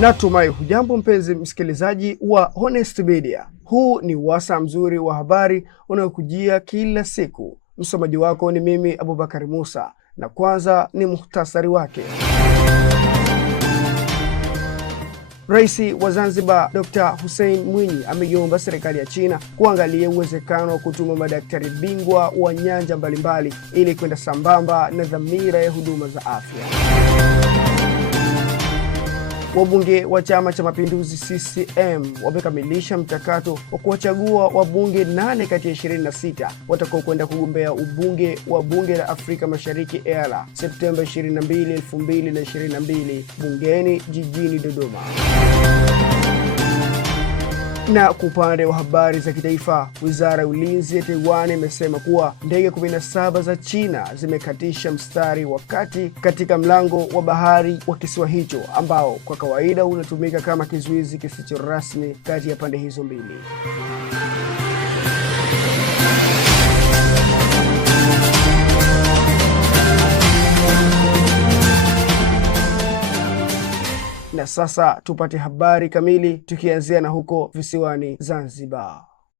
Natumai hujambo mpenzi msikilizaji wa Honest Media. Huu ni wasaa mzuri wa habari unaokujia kila siku. Msomaji wako ni mimi Abubakar Musa, na kwanza ni muhtasari wake. Rais wa Zanzibar Dr. Hussein Mwinyi ameiomba serikali ya China kuangalia uwezekano wa kutuma madaktari bingwa wa nyanja mbalimbali ili kwenda sambamba na dhamira ya huduma za afya. Wabunge wa Chama cha Mapinduzi CCM wamekamilisha mchakato wa kuwachagua wabunge 8 kati ya 26 watakao kwenda kugombea ubunge wa Bunge la Afrika Mashariki EALA Septemba 22, 2022 bungeni jijini Dodoma. Na kwa upande wa habari za kitaifa, Wizara ya Ulinzi ya Taiwan imesema kuwa ndege 17 za China zimekatisha mstari wa kati katika mlango wa bahari wa kisiwa hicho ambao kwa kawaida unatumika kama kizuizi kisicho rasmi kati ya pande hizo mbili. Na sasa tupate habari kamili, tukianzia na huko visiwani Zanzibar.